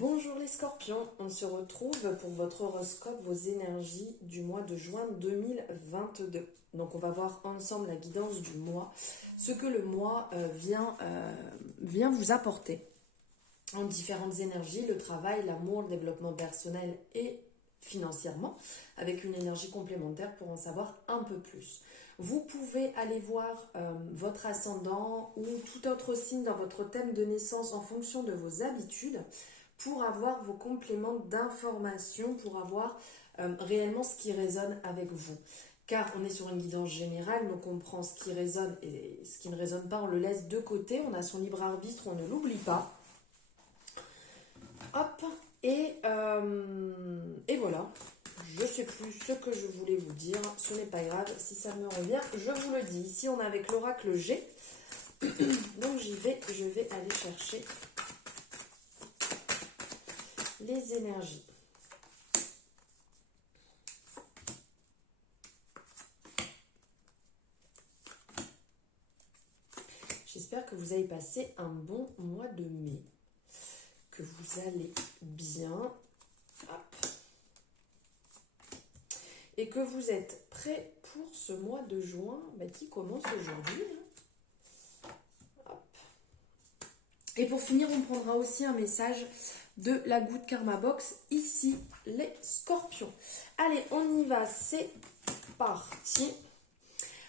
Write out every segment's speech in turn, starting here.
Bonjour les scorpions, on se retrouve pour votre horoscope, vos énergies du mois de juin 2022. Donc on va voir ensemble la guidance du mois, ce que le mois vient vous apporter en différentes énergies, le travail, l'amour, le développement personnel et financièrement, avec une énergie complémentaire pour en savoir un peu plus. Vous pouvez aller voir votre ascendant ou tout autre signe dans votre thème de naissance en fonction de vos habitudes pour avoir vos compléments d'information, pour avoir réellement ce qui résonne avec vous. Car on est sur une guidance générale, donc on prend ce qui résonne et ce qui ne résonne pas, on le laisse de côté, on a son libre arbitre, on ne l'oublie pas. Hop, et voilà, je ne sais plus ce que je voulais vous dire, ce n'est pas grave, si ça me revient, je vous le dis. Ici on est avec l'oracle G, donc je vais aller chercher les énergies. J'espère que vous avez passé un bon mois de mai, que vous allez bien. Hop. Et que vous êtes prêts pour ce mois de juin qui commence aujourd'hui. Hop. Et pour finir, on prendra aussi un message de la Good Karma Box, ici les scorpions. Allez, on y va, c'est parti.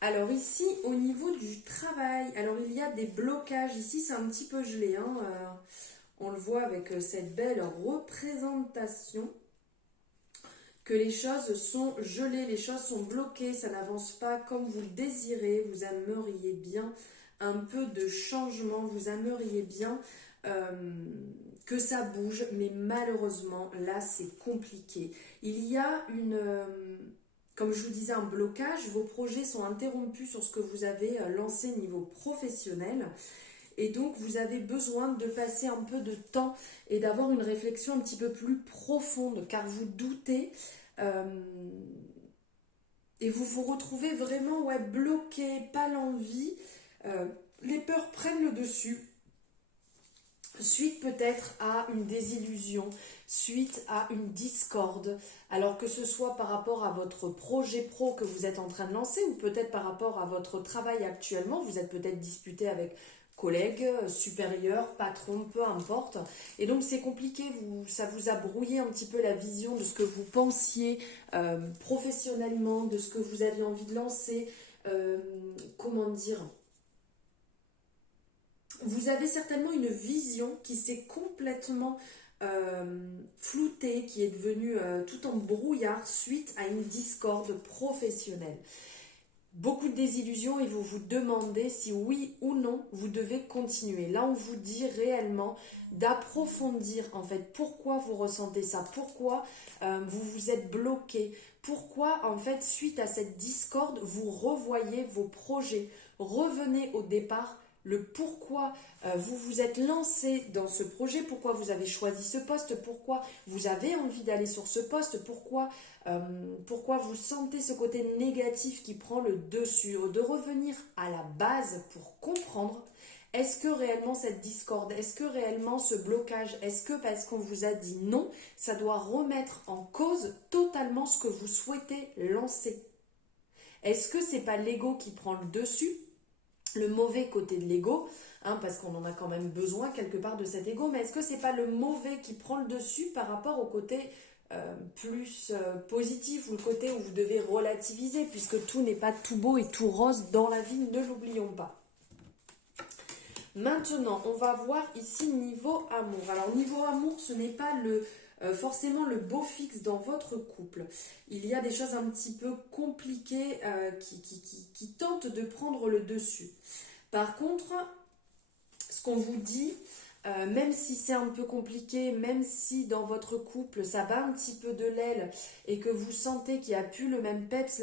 Alors ici, au niveau du travail, alors il y a des blocages. Ici, c'est un petit peu gelé. On le voit avec cette belle représentation que les choses sont gelées, les choses sont bloquées, ça n'avance pas comme vous le désirez. Vous aimeriez bien un peu de changement, vous aimeriez bien que ça bouge, mais malheureusement, là, c'est compliqué. Il y a comme je vous disais, un blocage. Vos projets sont interrompus sur ce que vous avez lancé niveau professionnel. Et donc, vous avez besoin de passer un peu de temps et d'avoir une réflexion un petit peu plus profonde, car vous doutez et vous vous retrouvez vraiment bloqué, pas l'envie. Les peurs prennent le dessus. Suite peut-être à une désillusion, suite à une discorde, alors que ce soit par rapport à votre projet pro que vous êtes en train de lancer ou peut-être par rapport à votre travail actuellement, vous êtes peut-être disputé avec collègues, supérieurs, patrons, peu importe. Et donc c'est compliqué, ça vous a brouillé un petit peu la vision de ce que vous pensiez professionnellement, de ce que vous aviez envie de lancer, comment dire. Vous avez certainement une vision qui s'est complètement floutée, qui est devenue tout en brouillard suite à une discorde professionnelle. Beaucoup de désillusions et vous vous demandez si oui ou non vous devez continuer. Là, on vous dit réellement d'approfondir en fait pourquoi vous ressentez ça, pourquoi vous vous êtes bloqué, pourquoi en fait suite à cette discorde vous revoyez vos projets, revenez au départ. Le pourquoi vous vous êtes lancé dans ce projet, pourquoi vous avez choisi ce poste, pourquoi vous avez envie d'aller sur ce poste, pourquoi vous sentez ce côté négatif qui prend le dessus, de revenir à la base pour comprendre. Est-ce que réellement cette discorde, est-ce que réellement ce blocage, est-ce que parce qu'on vous a dit non, ça doit remettre en cause totalement ce que vous souhaitez lancer? Est-ce que c'est pas l'ego qui prend le dessus? Le mauvais côté de l'ego, parce qu'on en a quand même besoin quelque part de cet ego, mais est-ce que c'est pas le mauvais qui prend le dessus par rapport au côté plus positif ou le côté où vous devez relativiser, puisque tout n'est pas tout beau et tout rose dans la vie, ne l'oublions pas. Maintenant, on va voir ici niveau amour. Alors niveau amour, ce n'est pas forcément le beau fixe dans votre couple. Il y a des choses un petit peu compliquées qui tentent de prendre le dessus. Par contre, ce qu'on vous dit, même si c'est un peu compliqué, même si dans votre couple ça bat un petit peu de l'aile et que vous sentez qu'il n'y a plus le même peps,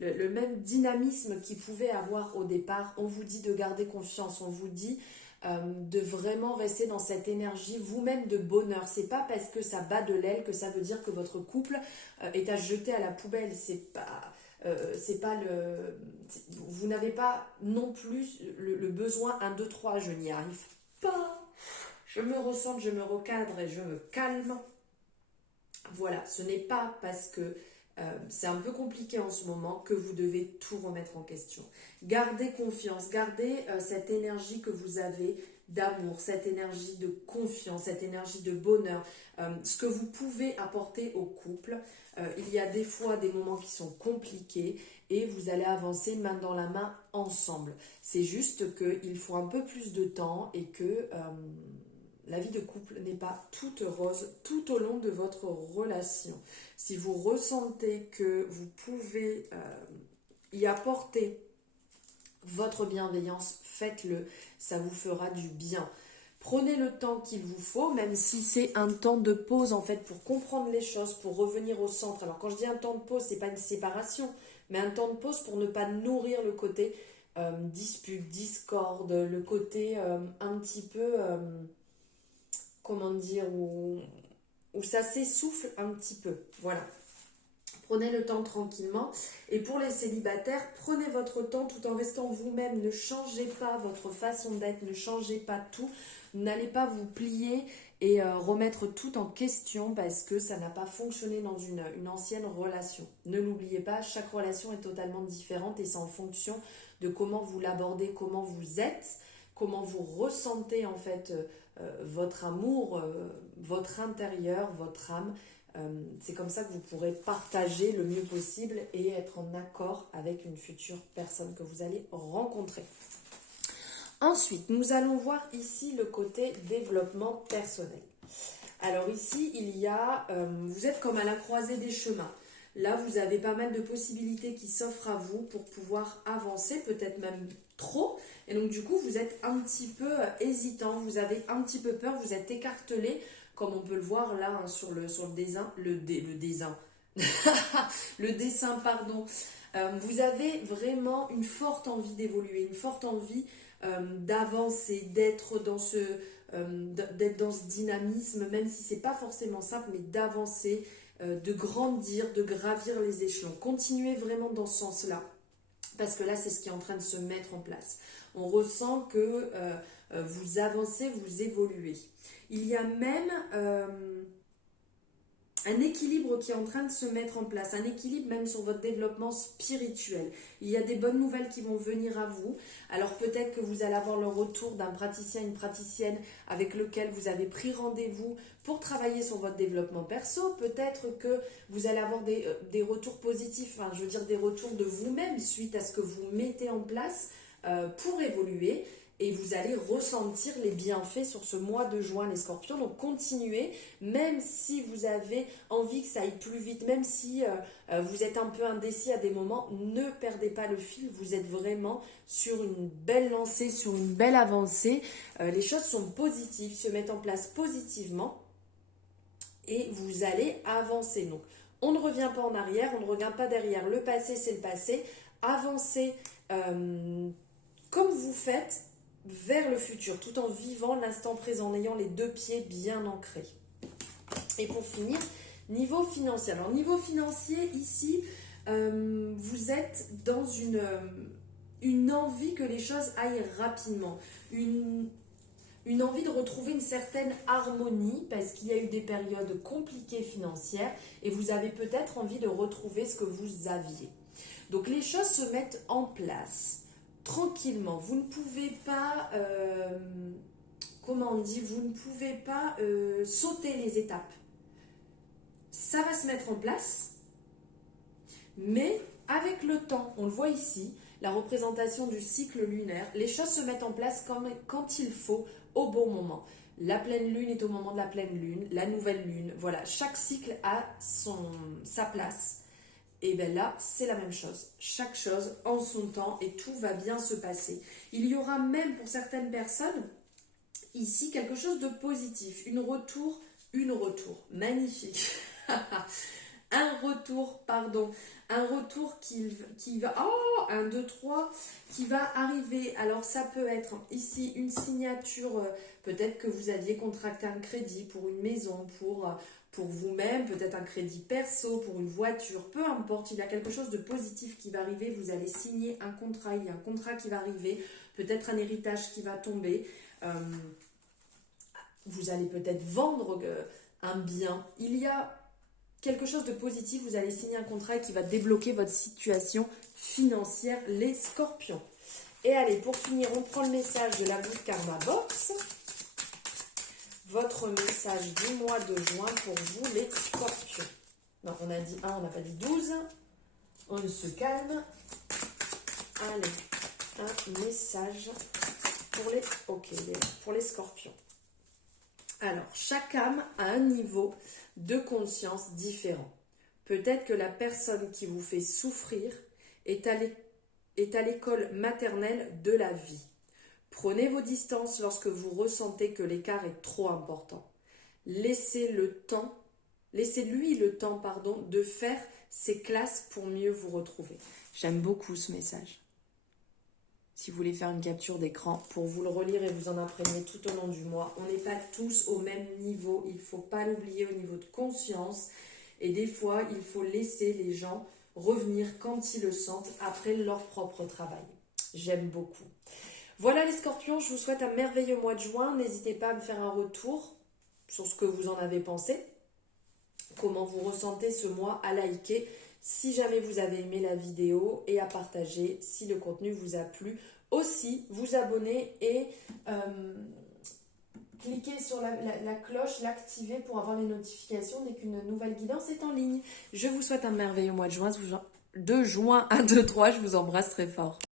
le même dynamisme qu'il pouvait avoir au départ, on vous dit de garder confiance, on vous dit de vraiment rester dans cette énergie vous-même de bonheur. C'est pas parce que ça bat de l'aile que ça veut dire que votre couple est à jeter à la poubelle. Vous n'avez pas non plus le besoin 1, 2, 3, je n'y arrive pas. je me recentre, je me recadre et je me calme. Voilà, ce n'est pas parce que c'est un peu compliqué en ce moment que vous devez tout remettre en question. Gardez confiance, gardez cette énergie que vous avez d'amour, cette énergie de confiance, cette énergie de bonheur, ce que vous pouvez apporter au couple. Il y a des fois des moments qui sont compliqués et vous allez avancer main dans la main ensemble. C'est juste qu'il faut un peu plus de temps et que la vie de couple n'est pas toute rose tout au long de votre relation. Si vous ressentez que vous pouvez y apporter votre bienveillance, faites-le, ça vous fera du bien. Prenez le temps qu'il vous faut, même si c'est un temps de pause en fait pour comprendre les choses, pour revenir au centre. Alors quand je dis un temps de pause, c'est pas une séparation, mais un temps de pause pour ne pas nourrir le côté dispute, discorde, le côté un petit peu comment dire, où ça s'essouffle un petit peu. Voilà. Prenez le temps tranquillement. Et pour les célibataires, prenez votre temps tout en restant vous-même. Ne changez pas votre façon d'être, ne changez pas tout. N'allez pas vous plier et remettre tout en question parce que ça n'a pas fonctionné dans une ancienne relation. Ne l'oubliez pas, chaque relation est totalement différente et c'est en fonction de comment vous l'abordez, comment vous êtes, comment vous ressentez en fait votre amour, votre intérieur, votre âme. C'est comme ça que vous pourrez partager le mieux possible et être en accord avec une future personne que vous allez rencontrer. Ensuite, nous allons voir ici le côté développement personnel. Alors ici, vous êtes comme à la croisée des chemins. Là, vous avez pas mal de possibilités qui s'offrent à vous pour pouvoir avancer, peut-être même trop. Et donc du coup, vous êtes un petit peu hésitant, vous avez un petit peu peur, vous êtes écartelé, comme on peut le voir là hein, sur le dessin, le dessin, pardon. Vous avez vraiment une forte envie d'évoluer, une forte envie d'avancer, d'être dans ce dynamisme, même si c'est pas forcément simple, mais d'avancer, de grandir, de gravir les échelons. Continuez vraiment dans ce sens-là, parce que là, c'est ce qui est en train de se mettre en place. On ressent que vous avancez, vous évoluez. Il y a même un équilibre qui est en train de se mettre en place, un équilibre même sur votre développement spirituel. Il y a des bonnes nouvelles qui vont venir à vous. Alors peut-être que vous allez avoir le retour d'un praticien, une praticienne avec lequel vous avez pris rendez-vous pour travailler sur votre développement perso. Peut-être que vous allez avoir des retours positifs, enfin, je veux dire des retours de vous-même suite à ce que vous mettez en place pour évoluer. Et vous allez ressentir les bienfaits sur ce mois de juin, les scorpions. Donc continuez, même si vous avez envie que ça aille plus vite, même si vous êtes un peu indécis à des moments, ne perdez pas le fil. Vous êtes vraiment sur une belle lancée, sur une belle avancée. Les choses sont positives, se mettent en place positivement et vous allez avancer. Donc on ne revient pas en arrière, on ne regarde pas derrière. Le passé, c'est le passé. Avancez comme vous faites vers le futur, tout en vivant l'instant présent, en ayant les deux pieds bien ancrés. Et pour finir, niveau financier. Alors, niveau financier, ici, vous êtes dans une envie que les choses aillent rapidement. Une envie de retrouver une certaine harmonie parce qu'il y a eu des périodes compliquées financières et vous avez peut-être envie de retrouver ce que vous aviez. Donc, les choses se mettent en place. Tranquillement, vous ne pouvez pas, vous ne pouvez pas sauter les étapes. Ça va se mettre en place, mais avec le temps, on le voit ici, la représentation du cycle lunaire, les choses se mettent en place quand il faut, au bon moment. La pleine lune est au moment de la pleine lune, la nouvelle lune, voilà, chaque cycle a sa place. Et bien là, c'est la même chose. Chaque chose en son temps et tout va bien se passer. Il y aura même pour certaines personnes, ici, quelque chose de positif. Un retour, magnifique. Un retour qui va, 1, 2, 3, qui va arriver. Alors ça peut être ici une signature, peut-être que vous aviez contracté un crédit pour une maison, pour vous-même, peut-être un crédit perso, pour une voiture, peu importe, il y a quelque chose de positif qui va arriver, vous allez signer un contrat, il y a un contrat qui va arriver, peut-être un héritage qui va tomber. vous allez peut-être vendre un bien. Il y a quelque chose de positif, vous allez signer un contrat qui va débloquer votre situation financière, les scorpions. Et allez, pour finir, on prend le message de la Good Karma Box. Votre message du mois de juin pour vous, les scorpions. Non, on a dit 1, on n'a pas dit 12. On se calme. Allez, un message pour les scorpions. Alors, chaque âme a un niveau de conscience différent. Peut-être que la personne qui vous fait souffrir est à l'école maternelle de la vie. Prenez vos distances lorsque vous ressentez que l'écart est trop important. Laissez-lui le temps, de faire ses classes pour mieux vous retrouver. J'aime beaucoup ce message. Si vous voulez faire une capture d'écran pour vous le relire et vous en imprégner tout au long du mois, on n'est pas tous au même niveau, il ne faut pas l'oublier au niveau de conscience. Et des fois, il faut laisser les gens revenir quand ils le sentent après leur propre travail. J'aime beaucoup. Voilà les scorpions, je vous souhaite un merveilleux mois de juin. N'hésitez pas à me faire un retour sur ce que vous en avez pensé, comment vous ressentez ce mois, à liker si jamais vous avez aimé la vidéo et à partager si le contenu vous a plu. Aussi, vous abonner et cliquez sur la cloche, l'activer pour avoir les notifications dès qu'une nouvelle guidance est en ligne. Je vous souhaite un merveilleux mois de juin. De juin à 2-3, je vous embrasse très fort.